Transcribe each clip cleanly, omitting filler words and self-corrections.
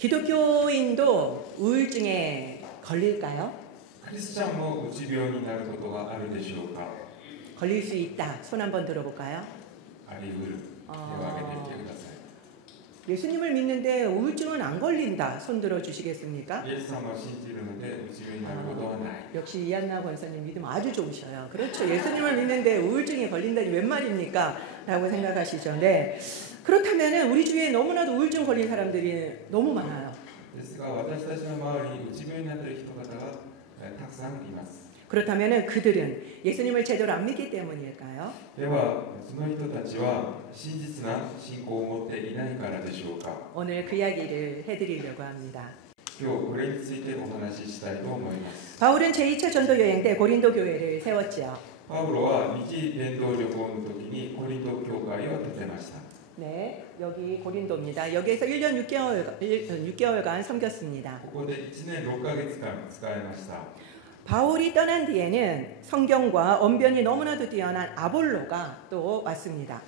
기독교인도 우울증에 걸릴까요? クリスチャンもうつ病になることがあるでしょうか。 걸릴 수 있다. 손 한번 들어볼까요? あり得る。手を挙げてみてください。 예수님을 믿는데 우울증은 안 걸린다. 손 들어 주시겠습니까? イエス様を信じるのでうつ病になることはない。 역시 이한나 권사님 믿음 아주 좋으셔요. 그렇죠. 예수님을 믿는데 우울증이 걸린다니 웬 말입니까? 라고 생각하시죠. 네. 그렇다면 우리 주위에 너무나도 우울증 걸린 사람들이 너무 많아요. ですが私たちの周りにうつ病になっている人々がたくさんいます。 그렇다면 그들은 예수님을 제대로 안 믿기 때문일까요? ではその人たちは真実な信仰を持っていないからでしょうか。 오늘 그 이야기를 해드리려고 합니다. 今日これについてお話ししたいと思います。 바울은 제2차 전도 여행 때 고린도 교회를 세웠지요. パウロは日伝道旅行の時にコリント教会を建てました。 네, 여기 고린도입니다. 여기에서 1년 6개월간 섬겼습니다. ここで1年6ヶ月間使いました。 바울이 떠난 뒤에는 성경과 언변이 너무나도 뛰어난 아볼로가 또 왔습니다.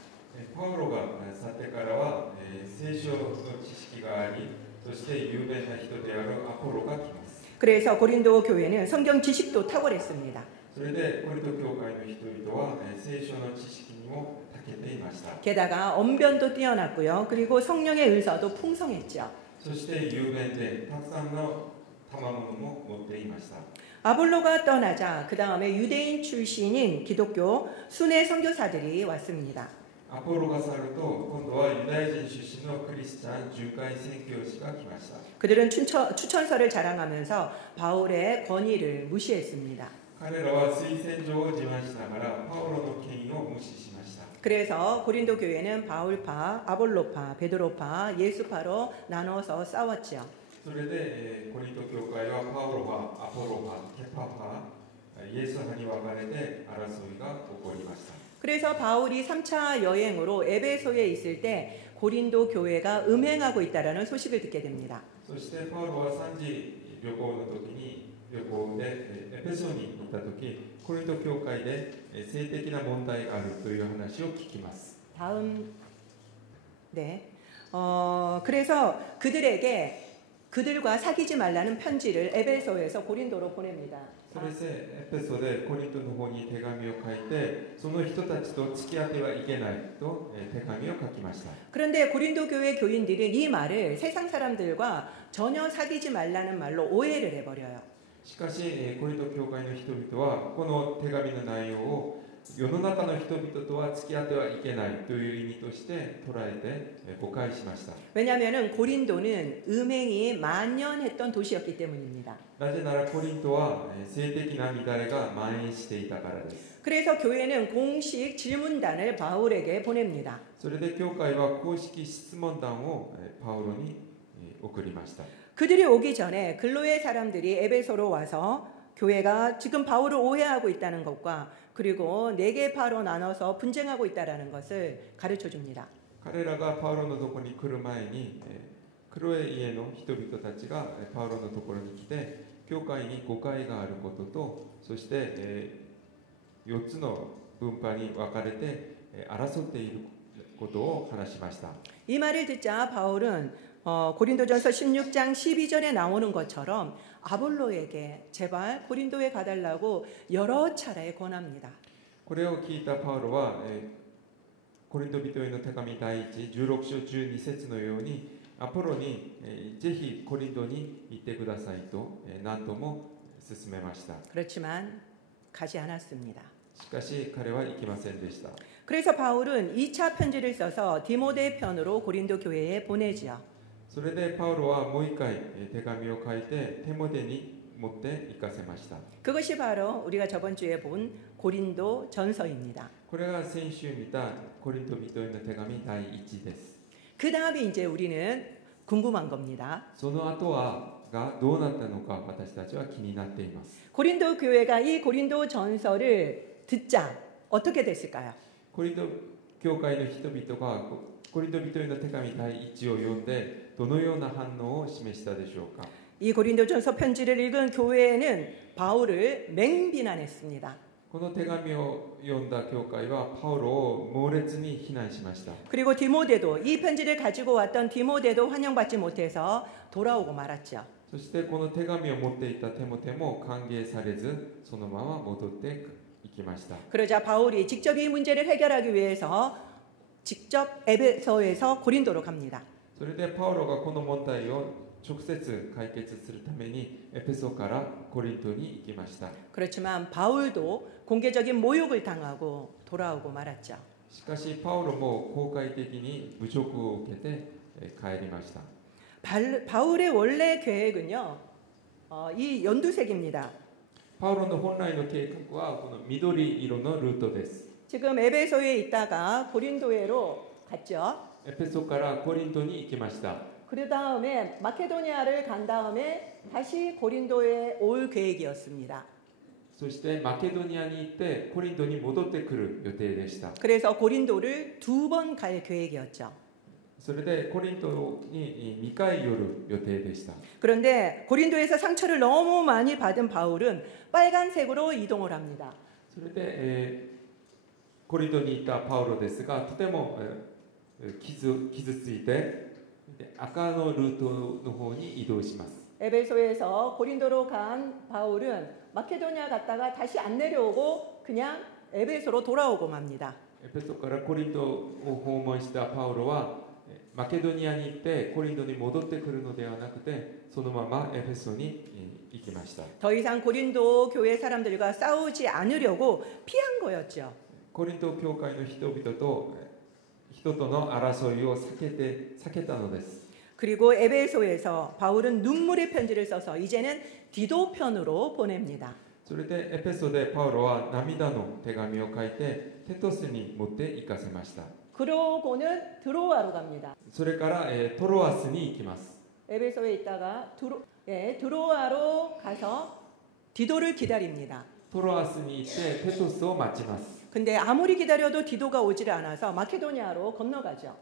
パウロが去ってからは聖書の知識があり、そして有名な人であるアポロが来ます。 그래서 고린도 교회는 성경 지식도 탁월했습니다. それでコリント教会の人々は聖書の知識にも長けていました。 게다가 언변도 뛰어났고요. 그리고 성령의 은사도 풍성했죠. そして有名でたくさんの賜物も持っていました。 아볼로가 떠나자 그 다음에 유대인 출신인 기독교 순회 선교사들이 왔습니다. アポロが去ると今度はユダヤ人出身のクリスチャン巡回宣教師が来ました。 그들은 추천서를 자랑하면서 바울의 권위를 무시했습니다. 彼らは推薦状を自慢しながらパウロの権威を無視しました。 그래서 고린도 교회는 바울파, 아볼로파, 베드로파, 예수파로 나눠서 싸웠죠. それでコリント教会はパウロ派、アポロ派、ケパ派、イエス派に分かれて争いが起こりました。 그래서 바울이 3차 여행으로 에베소에 있을 때 고린도 교회가 음행하고 있다라는 소식을 듣게 됩니다. そしてパウロは3次旅行の時に旅行でエペソに行った時、コリント教会で性的な問題があるという話を聞きます。 다음 네. 그래서 그들과 사귀지 말라는 편지를 에베소에서 고린도로 보냅니다. それでエペソでコリントの方に手紙を書いて、その人たちと付き合ってはいけないと手紙を書きました。 그런데 고린도 교회 교인들은 이 말을 세상 사람들과 전혀 사귀지 말라는 말로 오해를 해버려요. しかしコリント教会の人々はこの手紙の内容を世の中の人々とは付き合ってはいけないという意味として捉えて誤解しました。 왜냐하면 고린도는 음행이 만연했던 도시였기 때문입니다. なぜならコリントは性的な乱れが蔓延していたからです。 그래서 교회는 공식 질문단을 바울에게 보냅니다. それで教会は公式質問団をパウロに送りました。 그들이 오기 전에 근로의 사람들이 에베소로 와서 교회가 지금 바울을 오해하고 있다는 것과 그리고 4개 파로 나눠서 분쟁하고 있다는 것을 가르쳐 줍니다. 彼らがパウロのところに来る前にクロエ家の人々たちがパウロのところに来て教会に誤解があることとそして4つの分派に分かれて争っていることを話しました。 이 말을 듣자 바울은 고린도전서 16장 12절에 나오는 것처럼 아볼로에게 제발 고린도에 가달라고 여러 차례 권합니다. これを聞いたパウロはコリント人への手紙第1、16章12節のようにアポロにぜひコリントに行ってくださいと何度も勧めました。 그렇지만 가지 않았습니다. しかし彼は行きませんでした。 그래서 바울은 2차 편지를 써서 디모데 편으로 고린도 교회에 보내지요. それでパウロはもう一回手紙を書いてテモテに持って行かせました。 그것이 바로 우리가 저번 주에 본 고린도 전서입니다. これが先週見たコリント人への手紙第1です。 그 다음에 이제 우리는 궁금한 겁니다. その後がどうなったのか私たちは気になっています。 고린도 교회가 이 고린도 전서를 듣자 어떻게 됐을까요? コリント教会の人々がコリント人への手紙第1を読んでどのような反応を示したでしょうか。 이 고린도전서 편지를 읽은 교회는 바울을 맹비난했습니다. この手紙を読んだ教会はパウロを猛烈に非難しました。 그리고 디모데도 이 편지를 가지고 왔던 디모데도 환영받지 못해서 돌아오고 말았죠. そしてこの手紙を持っていたテモテも歓迎されずそのまま戻っていきました。 그러자 바울이 직접 이 문제를 해결하기 위해서 직접 에베소에서 고린도로 갑니다. それでパウロがこの問題を直接解決するためにエペソからコリントに行きました。 그렇지만 바울도 공개적인 모욕을 당하고 돌아오고 말았죠. しかしパウロも公開的に侮辱を受けて帰りました。 바울의 원래 계획은요, 이 연두색입니다. パウロの本来の計画はこの緑色のルートです。 지금 에베소에 있다가 고린도에로 갔죠. エペソからコリントに行きました。 그 다음에 마케도니아를 간 다음에 다시 고린도에 올 계획이었습니다. そしてマケドニアに行ってコリントに戻ってくる予定でした。 그래서 고린도를 2번 갈 계획이었죠. それでコリントに2回寄る予定でした。 그런데 고린도에서 상처를 너무 많이 받은 바울은 빨간색으로 이동을 합니다. それで、コリントに行ったパウロですがとても、傷ついて赤のルートの方に移動します。 에베소에서 고린도로 간 바울은 마케도니아 갔다가 다시 안 내려오고 그냥 에베소로 돌아오고 맙니다. エペソからコリントを訪問したパウロはマケドニアに行ってコリントに戻ってくるのではなくてそのままエペソに行きました。 더 이상 고린도 교회 사람들과 싸우지 않으려고 피한 거였죠. コリント教会の人との争いを避けたのです。 그리고 에베소에서 바울은 눈물의 편지를 써서 이제는 디도 편으로 보냅니다. それでエペソでパウロは涙の手紙を書いてテトスに持って行かせました。 그러고는 드로아로 갑니다. それから、トロアスに行きます。 에베소에 있다가 드로아로 가서 디도를 기다립니다. トロアスに行ってテトスを待ちます。 근데 아무리 기다려도 디도가 오질 않아서 마케도니아로 건너가죠.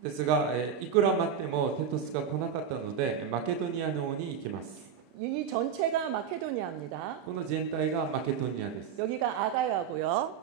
ですが、いくら待ってもテトスが来なかったのでマケドニアの方に行きます。 이 전체가 마케도니아입니다. この全体がマケドニアです。 여기가 아가야고요.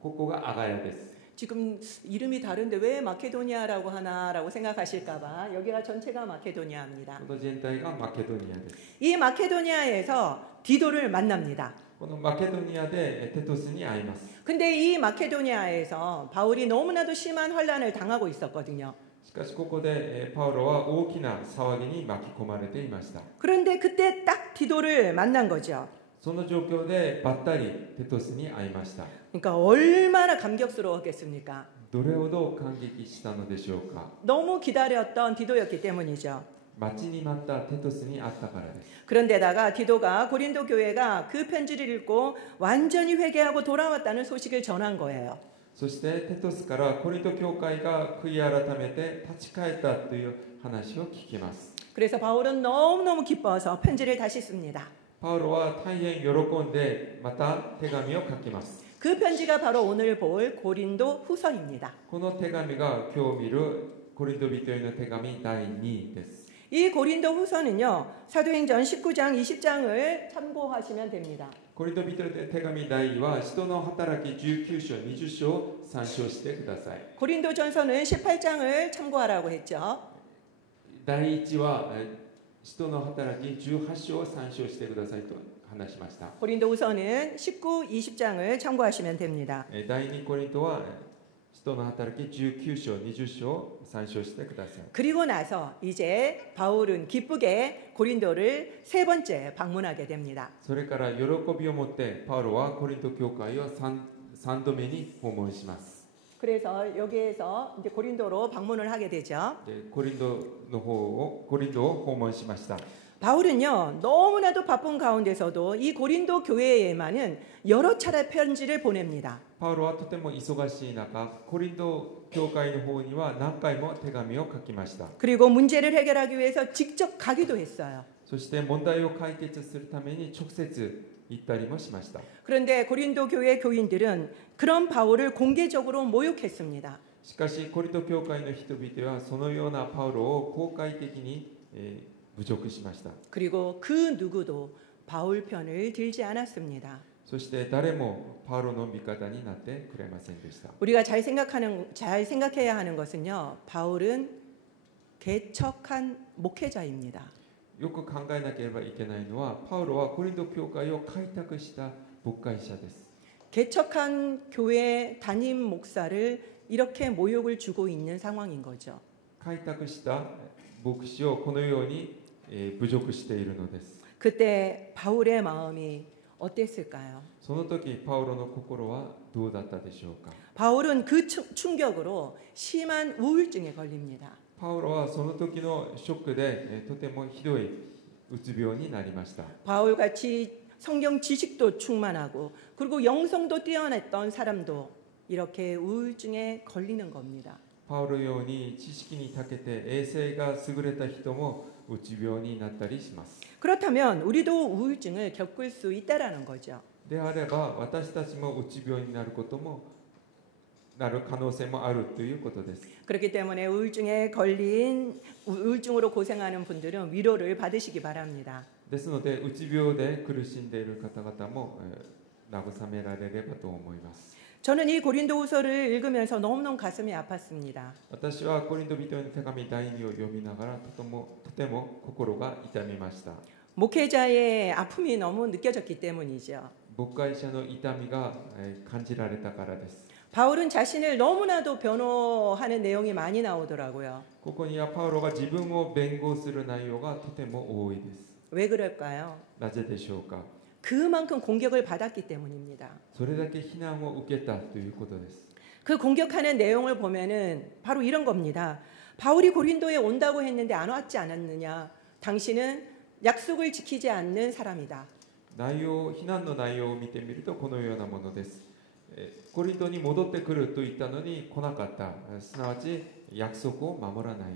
ここがアガヤです。 지금 이름이 다른데 왜 마케도니아라고 하나라고 생각하실까봐 여기가 전체가 마케도니아입니다. この全体がマケドニアです。 이 마케도니아에서 디도를 만납니다. このマケドニアでテトスに会います。 근데 이 마케도니아에서 바울이 너무나도 심한 환란을 당하고 있었거든요. しかしここでパウロは大きな騒ぎに巻き込まれていました。 그런데 그때 딱 디도를 만난 거죠. その状況でばったりテトスに会いました。 그러니까 얼마나 감격스러웠겠습니까? どれほど感激したのでしょうか。 너무 기다렸던 디도였기 때문이죠. 待ちに待ったテトスに会ったからです。 그런데다가 디도가 고린도 교회가 그 편지를 읽고 완전히 회개하고 돌아왔다는 소식을 전한 거예요. そしてテトスからコリント教会が悔い改めて立ち返ったという話を聞きます。 그래서 바울은 너무너무 기뻐서 편지를 다시 씁니다. パウロは大変喜んでまた手紙を書きます。 그 편지가 바로 오늘 볼 고린도 후서입니다. この手紙が今日見るコリント人への手紙第2です。 이 고린도 후서는요, 사도행전 19장, 20장을 참고하시면 됩니다. コリント人への手紙第2は使徒の働き19章20章を参照してください。 고린도전서는 18장을 참고하라고 했죠. 第1は使徒の働き18章を参照してくださいと話しました。 고린도 후서는 19, 20장을 참고하시면 됩니다. 第2コリントは使徒の働き19章20章を参照してください。 그리고 나서 이제 바울은 기쁘게 고린도를 세 번째 방문하게 됩니다. それから喜びを持ってパウロはコリント教会を 3度目に訪問します。 그래서 여기에서 이제 고린도로 방문을 하게 되죠. コリントを訪問しました。 바울은요, 너무나도 바쁜 가운데서도 이 고린도 교회에만은 여러 차례 편지를 보냅니다. パウロはとても忙しい中、コリント教会の方には何回も手紙を書きました。 그리고 문제를 해결하기 위해서 직접 가기도 했어요. そして問題を解決するために直接行ったりもしました。 그런데 고린도 교회 교인들은 그런 바울을 공개적으로 모욕했습니다. しかしコリント教会の人々はそのようなパウロを公開的に、侮辱しました。 그리고 그 누구도 바울 편을 들지 않았습니다. そして誰もパウロの味方になってくれませんでした。 우리가 잘 생각해야 하는 것은요. 바울은 개척한 목회자입니다. よく考えなければいけないのは、パウロはコリント教会を開拓した牧会者です。 개척한 교회 담임 목사를 이렇게 모욕을 주고 있는 상황인 거죠. 開拓した牧師をこのように侮辱しているのです。 그때 바울의 마음이 어땠을까요? その時パウロの心はどうだったでしょうか。 바울은 그 충격으로 심한 우울증에 걸립니다. パウロはその時のショックでとてもひどいうつ病になりました。 바울같이 성경 지식도 충만하고 그리고 영성도 뛰어났던 사람도 이렇게 우울증에 걸리는 겁니다. パウロように知識に長けて衛生が優れた人もうつ病になったりします。 그렇다면 우리도 우울증을 겪을 수 있다라는 거죠. であれば私たちもうつ病になることもなる可能性もあるということです。 그렇기 때문에 우울증으로 고생하는 분들은 위로를 받으시기 바랍니다. ですのでうつ病で苦しんでいる方々も慰められればと思います。 저는 이 고린도후서를 읽으면서 너무너무 가슴이 아팠습니다. 私はコリント人への手紙第2を読みながらとても心が痛みました。 목회자의 아픔이 너무 느껴졌기 때문이죠. 牧会者の痛みが感じられたからです。 바울은 자신을 너무나도 변호하는 내용이 많이 나오더라고요. ここにはパウロが自分を弁護する内容がとても多いです。 왜 그럴까요? なぜでしょうか。 그만큼 공격을 받았기 때문입니다. それだけ非難を受けたということです。 그 공격하는 내용을 보면은 바로 이런 겁니다. 바울이 고린도에 온다고 했는데 안 왔지 않았느냐? 당신은 약속을 지키지 않는 사람이다. 非難の内容を見てみるとこのようなものです。コリントに戻ってくると言ったのに来なかった。すなわち約束を守らない。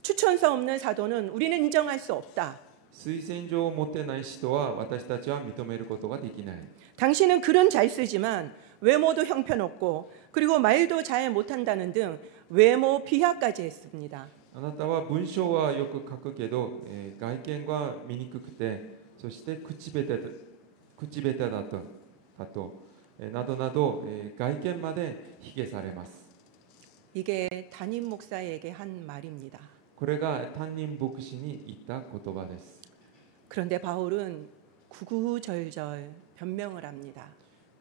추천서 없는 사도는 우리는 인정할 수 없다. 推薦状を持ってない人は私たちは認めることができない。 당신은 글은 잘 쓰지만 외모도 형편없고 그리고 말도 잘 못한다는 등 외모 비하까지 했습니다. あなたは文章はよく書くけど、外見は醜くて、そして口下手だと、などなど、外見まで卑下されます。 이게 담임 목사에게 한 말입니다. これが担任牧師に言った言葉です。 그런데 바울은 구구절절 변명을 합니다.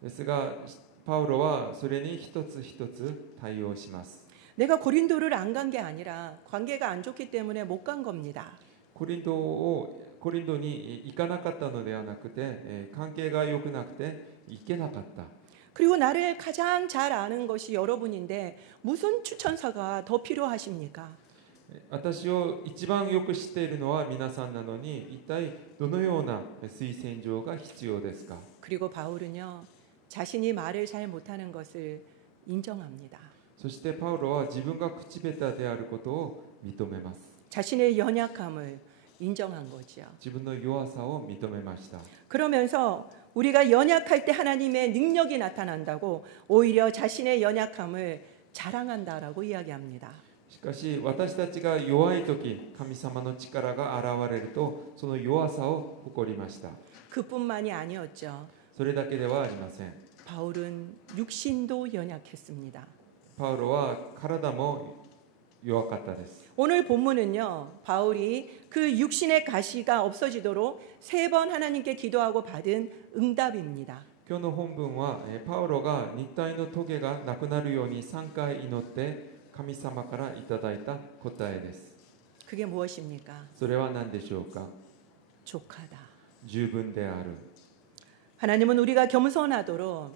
ですが、パウロはそれに一つ一つ対応します。 내가 고린도를 안 간 게 아니라 관계가 안 좋기 때문에 못 간 겁니다. コリントに行かなかったのではなくて、関係が良くなくて行けなかった。 그리고 나를 가장 잘 아는 것이 여러분인데 무슨 추천서가 더 필요하십니까? 私を一番よく知っているのは皆さんなのに、一体どのような推薦状が必要ですか。 그리고 바울은요. 자신이 말을 잘 못하는 것을 인정합니다. そしてパウロは自分が口下手であることを認めます。 자신의 연약함을 인정한 거죠. 自分の弱さを認めました。 그러면서 우리가 연약할 때 하나님의 능력이 나타난다고 오히려 자신의 연약함을 자랑한다라고 이야기합니다. しかし私たちが弱い時、神様の力が現れるとその弱さを誇りました。 그뿐만이 아니었죠. それだけではありません。 바울은 육신도 연약했습니다. パウロは体も弱かったです。 오늘 본문은요. 바울이 그 육신의 가시가 없어지도록 3번 하나님께 기도하고 받은 응답입니다. 今日の本文はパウロが肉体のトゲがなくなるように3回祈って神様からいただいた答えです。 그게 무엇입니까? それは何でしょうか。 족하다. 十分である。 하나님은 우리가 겸손하도록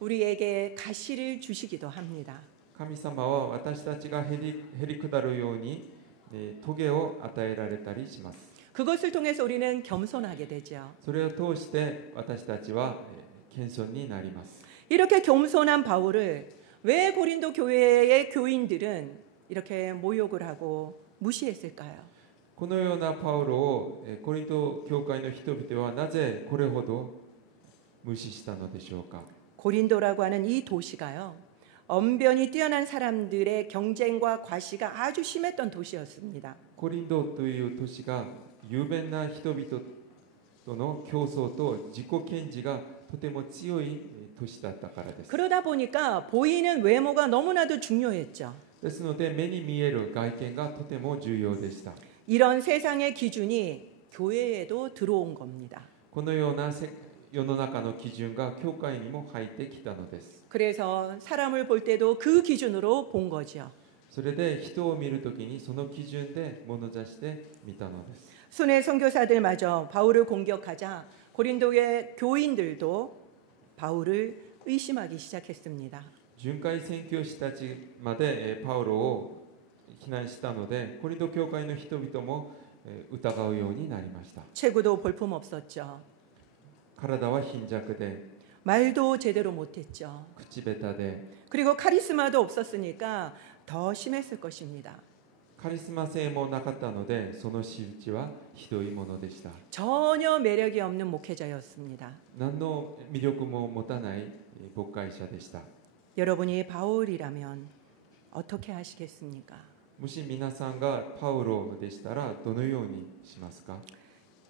우리에게 가시를 주시기도 합니다. 神様は私たちがへり下るようにトゲを与えられたりします。 그것을 통해서 우리는 겸손하게 되죠. それを通して私たちは謙遜になります。 이렇게 겸손한 바울을 왜 고린도 교회의 교인들은 이렇게 모욕을 하고 무시했을까요? このようなパウロをコリント教会の人々はなぜこれほど無視したのでしょうか。 고린도라고 하는 이 도시가요. 언변이 뛰어난 사람들의 경쟁과 과시가 아주 심했던 도시였습니다. コリントという都市が雄弁な人々との競争と自己顕示がとても強い年だったからです。 그러다 보니까 보이는 외모가 너무나도 중요했죠. ですので目に見える外見がとても重要でした。 이런 세상의 기준이 교회에도 들어온 겁니다. このような世の中の基準が教会にも入ってきたのです。 그래서 사람을 볼 때도 그 기준으로 본 거죠. それで人を見るときにその基準で物差して見たのです。 순회 선교사들마저 바울을 공격하자 고린도의 교인들도 바울을 의심하기 시작했습니다. 巡回宣教師たちまでパウロを非難したので、コリント教会の人々も疑うようになりました。 체구도 볼품없었죠. 体は貧弱で、 말도 제대로 못했죠. 口下手で、 그리고 카리스마도 없었으니까 더 심했을 것입니다. カリスマ性もなかったので、その仕打ちはひどいものでした。 전혀 매력이 없는 목회자였습니다. 何の魅力も持たない牧会者でした。 여러분이 바울이라면 어떻게 하시겠습니까? もし皆さんがパウロでしたらどのようにしますか？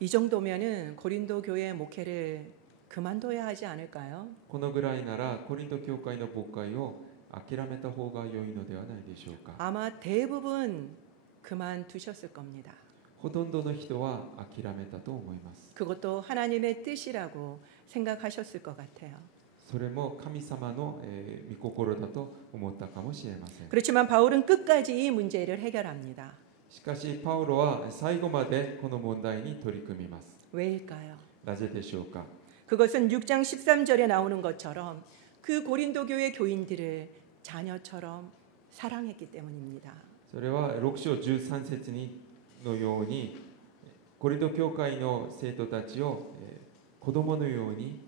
이 정도면은 고린도 교회 목회를 그만둬야 하지 않을까요? このぐらいならコリント教会の牧会を諦めた方が良いのではないでしょうか。 아마 대부분 그만두셨을 겁니다. ほとんどの人は諦めたと思います。 그것도 하나님의 뜻이라고 생각하셨을 것 같아요. それも神様の御心だと思ったかもしれません。 그렇지만 바울은 끝까지 이 문제를 해결합니다. しかしパウロは最後までこの問題に取り組みます。 왜일까요? なぜでしょうか。 그것은 6장 13절에 나오는 것처럼 그 고린도 교회 교인들을 자녀처럼 사랑했기 때문입니다. それは6章13節のようにコリント教会の生徒たちを子供のように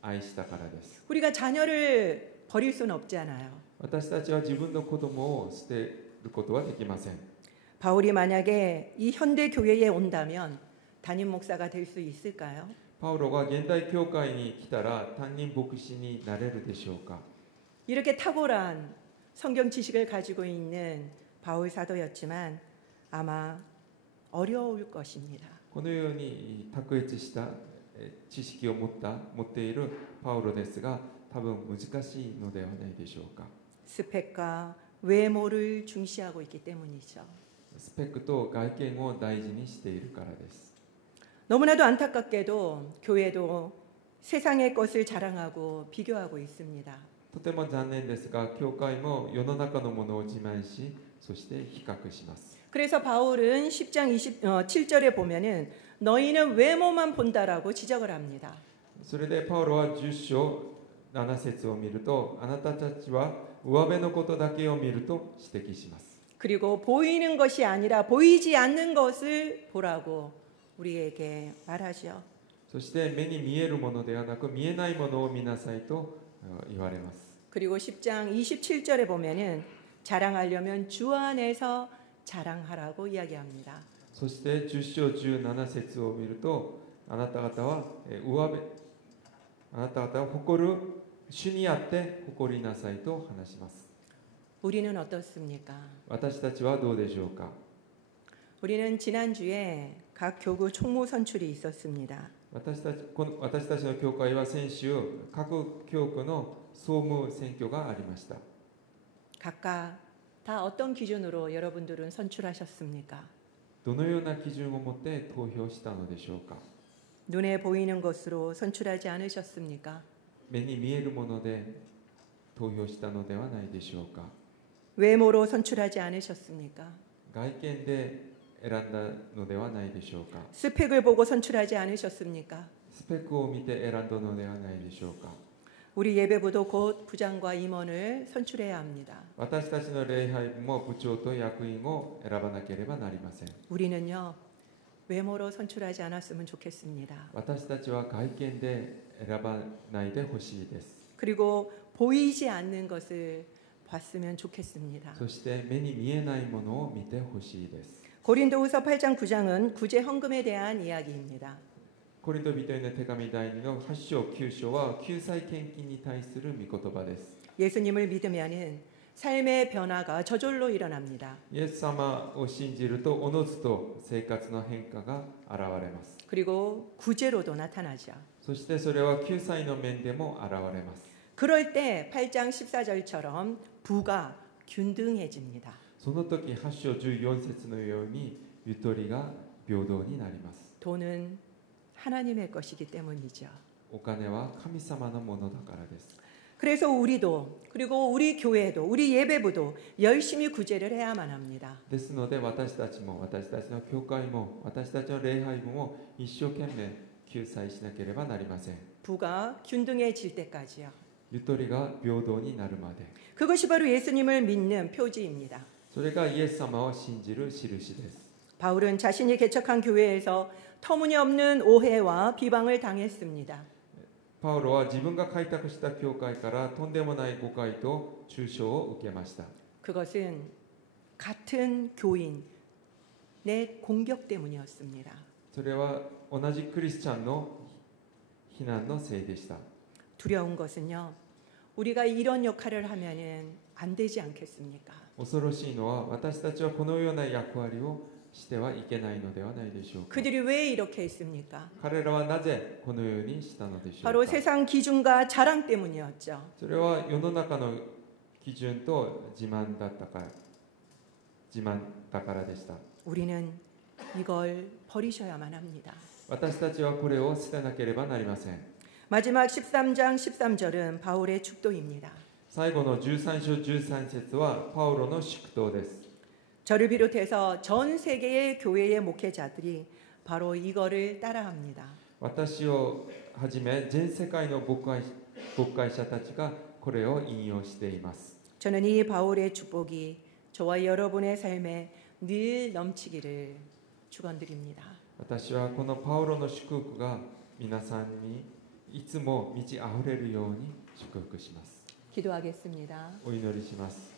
愛したからです。 우리가 자녀를 버릴 수는 없잖아요. 私たちは自分の子供を捨てることはできません。 바울이 만약에 이 현대 교회에 온다면 담임 목사가 될 수 있을까요? パウロが現代教会に来たら担任牧師になれるでしょうか。 이렇게 탁월한 성경 지식을 가지고 있는 바울 사도였지만 아마 어려울 것입니다. このように卓越した知識を持っているパウロですが、多分難しいのではないでしょうか。 스펙과 외모를 중시하고 있기 때문이죠. スペックと外見を大事にしているからです。 너무나도 안타깝게도 교회도 세상의 것을 자랑하고 비교하고 있습니다. とても残念ですが、教会も世の中のものを自慢し、そして比較します。 그래서 바울은 10장 27절에 보면은 너희는 외모만 본다라고 지적을 합니다. それでパウロは10章7節を見ると、あなたたちは上辺のことだけを見ると指摘します。 그리고 보이는 것이 아니라 보이지 않는 것을 보라고 우리에게 말하죠. そして目に見えるものではなく見えないものを見なさいと言われます。 그리고 10장 27절에 보면은 자랑하려면 주 안에서 자랑하라고 이야기합니다. そして10章17節を見ると、あなた方は誇る主にあって誇りなさいと話します。 우리는 어떻습니까? 私たちはどうでしょうか。 우리는 지난주에 각 교구 총무 선출이 있었습니다. 私たちの教会は先週各教区の総務選挙がありました。 각각 다 어떤 기준으로 여러분들은 선출하셨습니까? どのような基準を持って投票したのでしょうか。 눈에 보이는 것으로 선출하지 않으셨습니까? 目に見えるもので投票したのではないでしょうか。 외모로 선출하지 않으셨습니까? 外見で選んだのではないでしょうか。 스펙을 보고 선출하지 않으셨습니까? スペックを見て選んだのではないでしょうか。 우리 예배부도 곧 부장과 임원을 선출해야 합니다. 私たちの礼拝部も部長と役員を選ばなければなりません。 우리는요 외모로 선출하지 않았으면 좋겠습니다. 私たちは外見で選ばないでほしいです。 그리고 보이지 않는 것을 봤으면 좋겠습니다. そして目に見えないものを見てほしいです。 고린도후서 8장 9장은 구제 헌금에 대한 이야기입니다. コリント人への手紙第2の8章9章は救済献金に対する御言葉です。 예수님을 믿으면은 삶의 변화가 저절로 일어납니다. イエス様を信じるとおのずと生活の変化が現れます。 그리고 구제로도 나타나죠. そしてそれは救済の面でも現れます。 그럴 때 8장 14절처럼 부가 균등해집니다. その時8章14節のようにゆとりが平等になります。 돈은 하나님의 것이기 때문이죠. お金は神様のものだからです。 그래서 우리도 그리고 우리 교회도 우리 예배부도 열심히 구제를 해야만 합니다. ですので私たちも私たちの教会も私たちの礼拝部も一生懸命救済しなければなりません。 부가 균등해질 때까지요. ゆとりが平等になるまで。 그것이 바로 예수님을 믿는 표지입니다. それがイエス様を信じる印です。 바울은 자신이 개척한 교회에서 터무니없는 오해와 비방을 당했습니다. パウロは自分が開拓した教会からとんでもない誤解と中傷を受けました。 그것은 같은 교인의 공격 때문이었습니다. それは同じクリスチャンの非難のせいでした。 두려운 것은요. 우리가 이런 역할을 하면은 안 되지 않겠습니까? 恐ろしいのは私たちはこのような役割をしてはいけないのではないでしょうか。 그들이 왜 이렇게 했습니까? 彼らはなぜこのようにしたのでしょう 바로 か。 세상 기준과 자랑 때문이었죠. それは世の中の基準と自慢だからでした。 우리는 이걸 버리셔야만 합니다. 私たちはこれを捨てなければなりません。 마지막 13장 13절은 바울의 축도입니다. 最後の13章13節はパウロの祝祷です。 저를 비롯해서 전 세계의 교회의 목회자들이 바로 이거를 따라합니다. 私をはじめ全世界の牧会者たちがこれを引用しています。 저는 이 바울의 축복이 저와 여러분의 삶에 늘 넘치기를 축원드립니다. 私はこのパウロの祝福が皆さんにいつも満ち溢れるように祝福します。 기도하겠습니다. お祈りします。